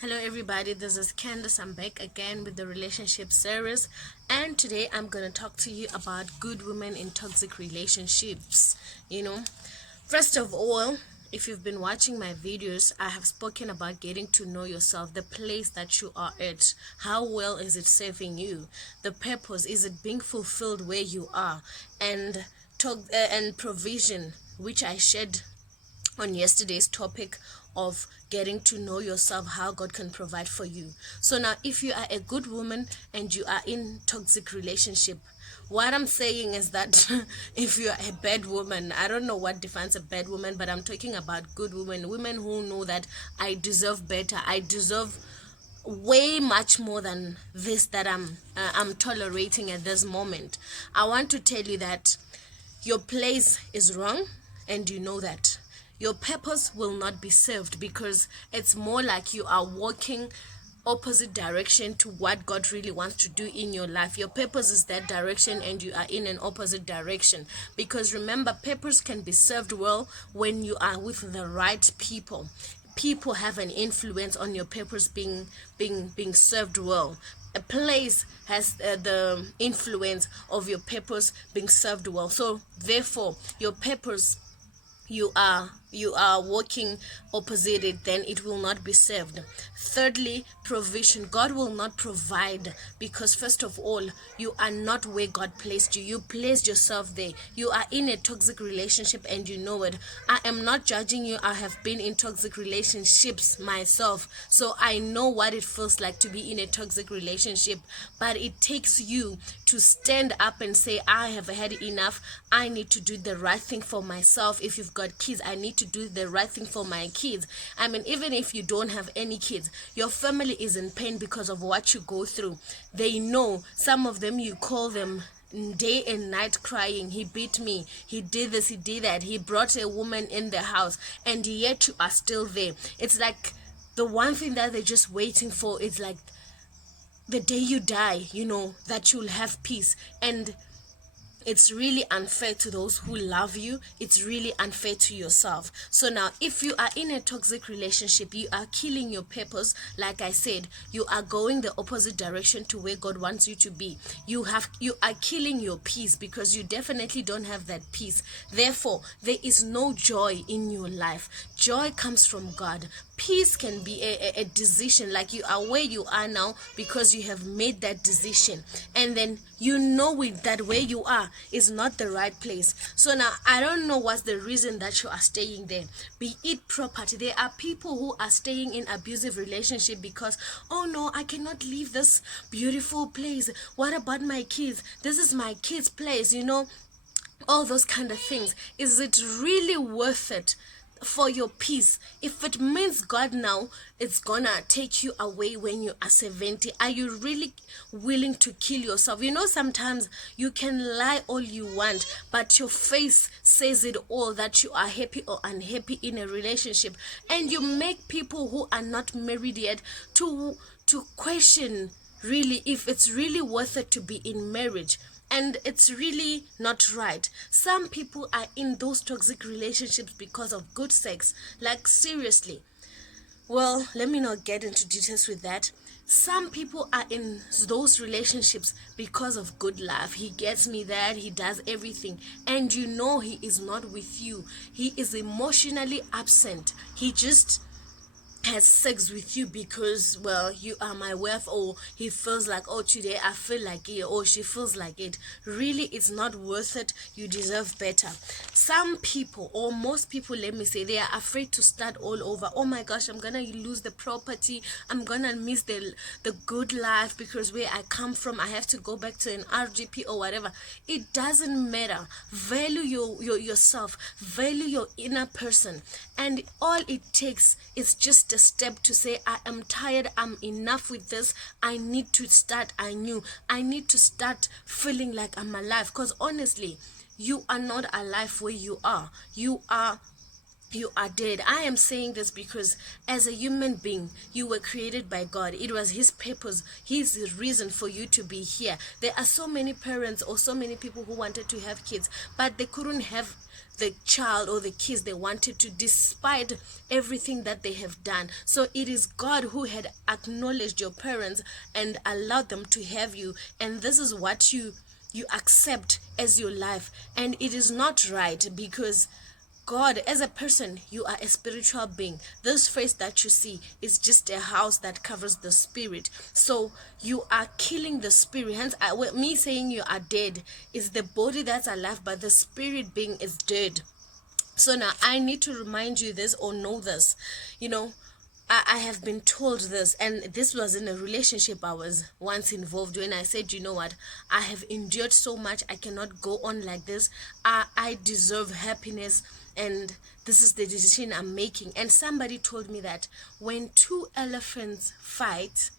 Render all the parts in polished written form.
Hello everybody, this is Candace. I'm back again with the relationship series, and today I'm going to talk to you about good women in toxic relationships. You know, first of all, if you've been watching my videos, I have spoken about getting to know yourself, the place that you are at. How well is it serving you? The purpose, is it being fulfilled where you are? And and provision, which I shared on yesterday's topic of getting to know yourself, how God can provide for you. So now, if you are a good woman and you are in toxic relationship, what I'm saying is that if you are a bad woman, I don't know what defines a bad woman, but I'm talking about good women, women who know that I deserve better, I deserve way much more than this that I'm tolerating at this moment. I want to tell you that your place is wrong, and you know that. Your purpose will not be served because it's more like you are walking opposite direction to what God really wants to do in your life. Your purpose is that direction and you are in an opposite direction. Because remember, purpose can be served well when you are with the right people. People have an influence on your purpose being served well. A place has the influence of your purpose being served well. So therefore, your purpose, you are walking opposite it, then it will not be served. Thirdly, provision. God will not provide because first of all, you are not where God placed you. You placed yourself there. You are in a toxic relationship and you know it. I am not judging you. I have been in toxic relationships myself, so I know what it feels like to be in a toxic relationship. But it takes you to stand up and say, I have had enough. I need to do the right thing for myself. If you've got kids, I need to do the right thing for my kids. I mean, even if you don't have any kids, your family is in pain because of what you go through. They know. Some of them, you call them day and night crying, he beat me, he did this, he did that, he brought a woman in the house, and yet you are still there. It's like the one thing that they're just waiting for is like the day you die, that you'll have peace. And it's really unfair to those who love you. It's really unfair to yourself. So now, if you are in a toxic relationship, you are killing your purpose. Like I said, you are going the opposite direction to where God wants you to be. You are killing your peace because you definitely don't have that peace. Therefore, there is no joy in your life. Joy comes from God. Peace can be a decision, like you are where you are now because you have made that decision, and then you know it, that where you are is not the right place. So now, I don't know what's the reason that you are staying there. Be it property. There are people who are staying in abusive relationship because, oh no, I cannot leave this beautiful place. What about my kids? This is my kids' place, all those kind of things. Is it really worth it for your peace? If it means God now it's gonna take you away when you are 70, are you really willing to kill yourself? Sometimes you can lie all you want, but your face says it all, that you are happy or unhappy in a relationship, and you make people who are not married yet to question really if it's really worth it to be in marriage. And it's really not right. Some people are in those toxic relationships because of good sex. Like, seriously. Well, let me not get into details with that. Some people are in those relationships because of good love. He gets me that, he does everything, and he is not with you. He is emotionally absent. He just has sex with you because, well, you are my wife, or he feels like, oh, today I feel like it, or she feels like it. Really, it's not worth it. You deserve better. Some people, or most people, let me say, they are afraid to start all over. Oh my gosh, I'm gonna lose the property, I'm gonna miss the good life because where I come from, I have to go back to an RGP or whatever. It doesn't matter. Value yourself, value your inner person, and all it takes is just a step to say, I am tired, I'm enough with this, I need to start anew, I need to start feeling like I'm alive. Because honestly, you are not alive where you are. You are You are dead. I am saying this because as a human being, you were created by God. It was His purpose, His reason for you to be here. There are so many parents or so many people who wanted to have kids, but they couldn't have the child or the kids they wanted to, despite everything that they have done. So it is God who had acknowledged your parents and allowed them to have you, and this is what you accept as your life. And it is not right, because God, as a person, you are a spiritual being. This face that you see is just a house that covers the spirit. So you are killing the spirit. Hence, me saying you are dead is the body that's alive, but the spirit being is dead. So now I need to remind you this or know this. You know, I have been told this, and this was in a relationship I was once involved when I said, you know what, I have endured so much, I cannot go on like this. I deserve happiness, and this is the decision I'm making. And somebody told me that when two elephants fight,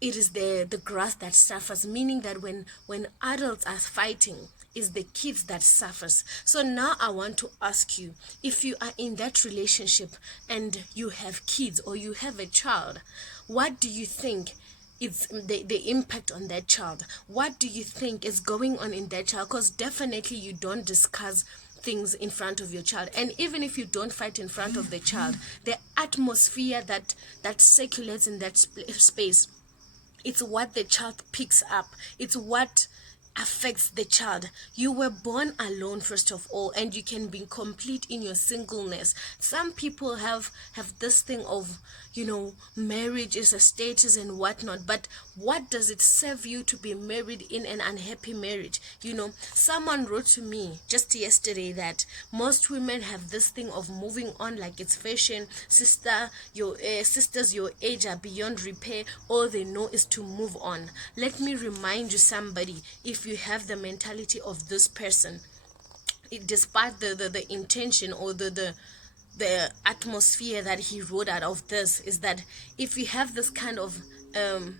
it is the grass that suffers, meaning that when adults are fighting, is the kids that suffers. So now I want to ask you, if you are in that relationship and you have kids or you have a child, what do you think it's the impact on that child? What do you think is going on in that child? Because definitely you don't discuss things in front of your child. And even if you don't fight in front of the child, the atmosphere that circulates in that space, it's what the child picks up. It's what affects the child. You were born alone, first of all, and you can be complete in your singleness. Some people have this thing of, marriage is a status and whatnot, but what does it serve you to be married in an unhappy marriage? Someone wrote to me just yesterday that most women have this thing of moving on like it's fashion. Sisters your age are beyond repair. All they know is to move on. Let me remind you, somebody, if you have the mentality of this person, despite the intention or the atmosphere that he wrote out of this, is that if you have this kind of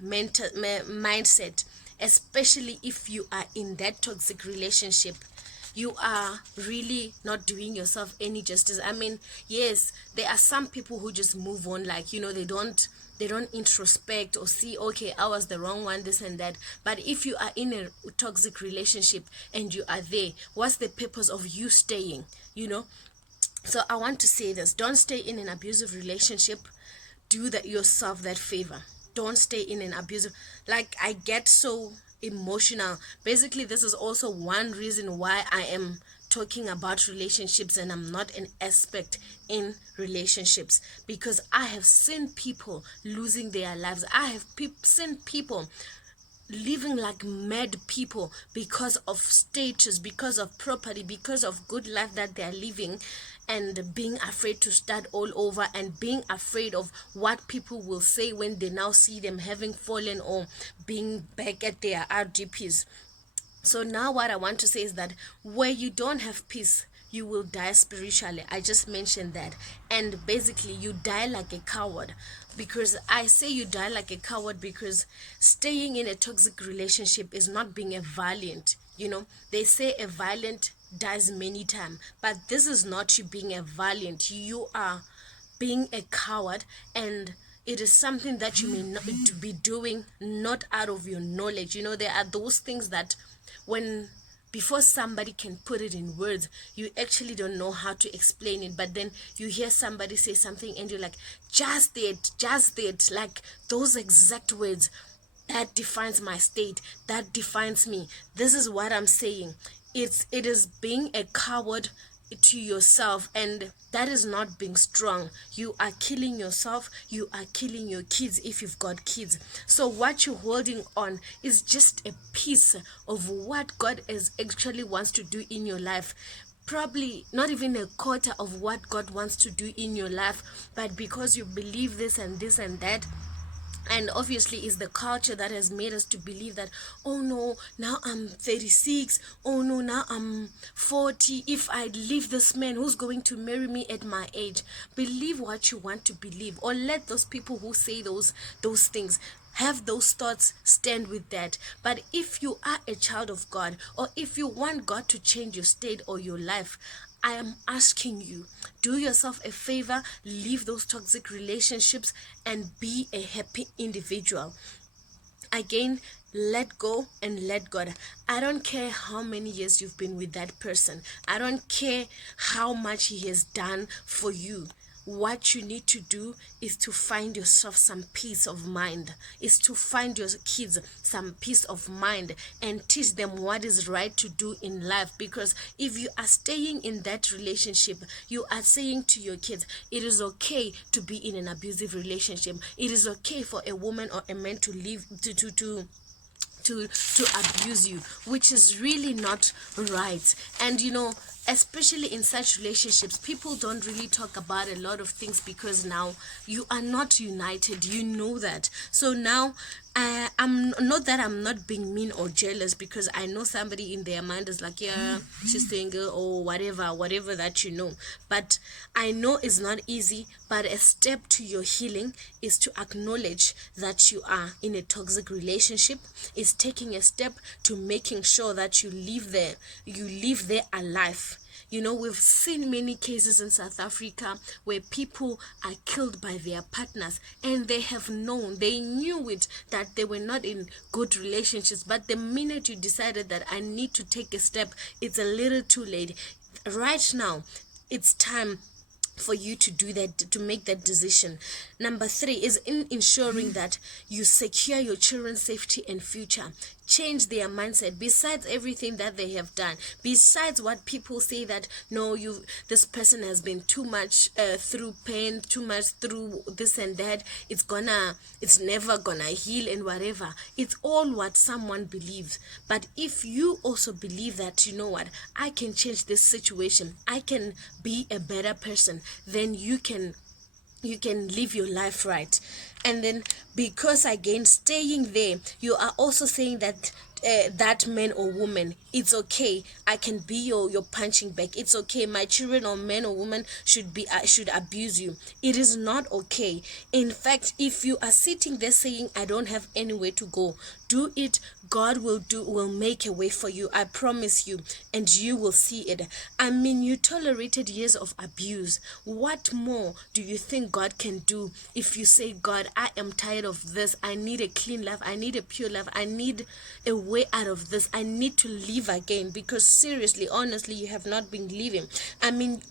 mental mindset, especially if you are in that toxic relationship, you are really not doing yourself any justice. I mean, yes, there are some people who just move on, like, they don't introspect or see, okay, I was the wrong one, this and that. But if you are in a toxic relationship and you are there, what's the purpose of you staying? So I want to say this: don't stay in an abusive relationship. Do that yourself that favor. Don't stay in an abusive, like, I get so emotional. Basically, this is also one reason why I am talking about relationships and I'm not an expert in relationships, because I have seen people losing their lives. I have seen people living like mad people because of status, because of property, because of good life that they are living, and being afraid to start all over, and being afraid of what people will say when they now see them having fallen or being back at their RDPs. So now what I want to say is that where you don't have peace, you will die spiritually. I just mentioned that. And basically, you die like a coward. Because I say you die like a coward because staying in a toxic relationship is not being a valiant. They say a valiant dies many times, but this is not you being a valiant. You are being a coward, and it is something that you may not be doing not out of your knowledge. There are those things that when before somebody can put it in words, you actually don't know how to explain it. But then you hear somebody say something and you're like, just it, like those exact words, that defines my state, that defines me. This is what I'm saying. It is being a coward to yourself, and that is not being strong. You are killing yourself, you are killing your kids if you've got kids. So what you're holding on is just a piece of what God is actually wants to do in your life. Probably not even a quarter of what God wants to do in your life, but because you believe this and this and that, and obviously it's the culture that has made us to believe that, oh no, now I'm 36, oh no, now I'm 40, if I leave this man, who's going to marry me at my age? Believe what you want to believe, or let those people who say those things have those thoughts, stand with that. But if you are a child of God, or if you want God to change your state or your life, I am asking you, do yourself a favor, leave those toxic relationships and be a happy individual. Again, let go and let God. I don't care how many years you've been with that person. I don't care how much he has done for you. What you need to do is to find yourself some peace of mind, is to find your kids some peace of mind and teach them what is right to do in life. Because if you are staying in that relationship, you are saying to your kids, it is okay to be in an abusive relationship. It is okay for a woman or a man to live to abuse you, which is really not right. And especially in such relationships, people don't really talk about a lot of things because now you are not united, that. So now I'm not that I'm not being mean or jealous, because I know somebody in their mind is like, yeah, she's single or whatever that but I know it's not easy. But a step to your healing is to acknowledge that you are in a toxic relationship, is taking a step to making sure that you live there alive. We've seen many cases in South Africa where people are killed by their partners, and they knew it, that they were not in good relationships. But the minute you decided that I need to take a step, it's a little too late. Right now, it's time for you to do that, to make that decision. Number 3 is in ensuring that you secure your children's safety and future. Change their mindset. Besides everything that they have done, besides what people say that no, this person has been too much through pain, too much through this and that, it's never gonna heal and whatever. It's all what someone believes. But if you also believe that, what, I can change this situation, I can be a better person, then you can live your life right. And then, because again, staying there, you are also saying that that man or woman, it's okay, I can be your punching bag. It's okay, my children or man or woman should abuse you. It is not okay. In fact, if you are sitting there saying, I don't have anywhere to go, do it. God will make a way for you, I promise you, and you will see it. I mean, you tolerated years of abuse. What more do you think God can do if you say, God, I am tired of this, I need a clean life, I need a pure life, I need a way out of this, I need to live again? Because seriously, honestly, you have not been living. I mean,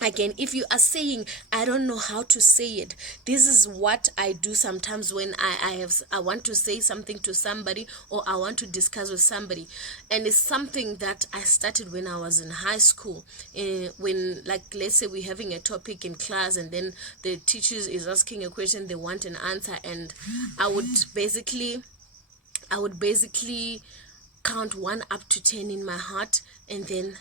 again, if you are saying, I don't know how to say it, this is what I do sometimes when I want to say something to somebody, or I want to discuss with somebody. And it's something that I started when I was in high school, when, like, let's say we're having a topic in class, and then the teacher is asking a question, they want an answer, and I would basically count 1 up to 10 in my heart, and then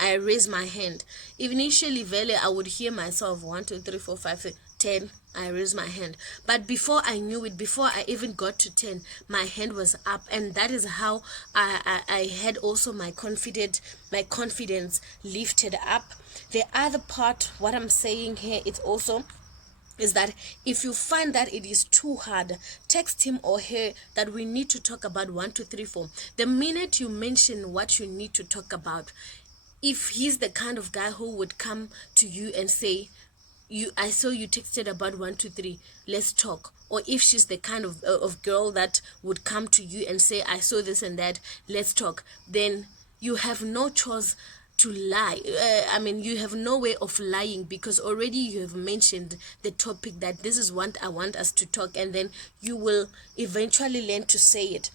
I raise my hand. Initially, Vele, I would hear myself 1, 2, 3, 4, 5, 6, 10. I raise my hand. But before I knew it, before I even got to 10, my hand was up, and that is how I had also my confidence lifted up. The other part, what I'm saying here, it's also is that if you find that it is too hard, text him or her that we need to talk about 1, 2, 3, 4. The minute you mention what you need to talk about, if he's the kind of guy who would come to you and say, I saw you texted about 1, 2, 3, let's talk. Or if she's the kind of girl that would come to you and say, I saw this and that, let's talk, then you have no choice to lie. You have no way of lying, because already you have mentioned the topic, that this is what I want us to talk, and then you will eventually learn to say it.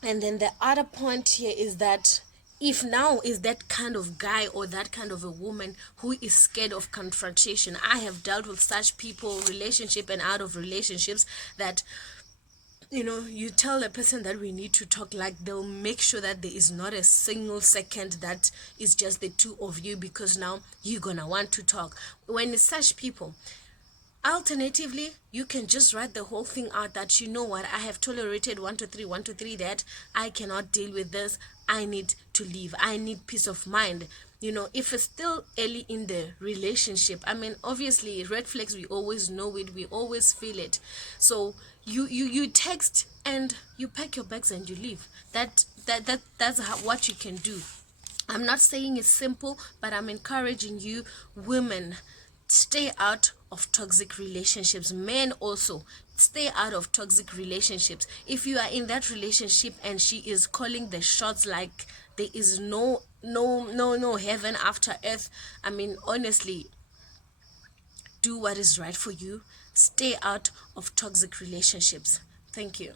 And then the other point here is that if now is that kind of guy or that kind of a woman who is scared of confrontation. I have dealt with such people, relationship and out of relationships, that you tell a person that we need to talk, like they'll make sure that there is not a single second that is just the two of you, because now you're gonna want to talk. When it's such people, alternatively, you can just write the whole thing out, that what, I have tolerated 1, 2, 3, 1, 2, 3, that I cannot deal with this, I need to leave, I need peace of mind. If it's still early in the relationship, obviously red flags, we always know it, we always feel it. So you text and you pack your bags and you leave. That's what you can do. I'm not saying it's simple, but I'm encouraging you, women, stay out of toxic relationships. Men also, stay out of toxic relationships. If you are in that relationship and she is calling the shots like there is no heaven after earth, I mean, honestly, do what is right for you. Stay out of toxic relationships. Thank you.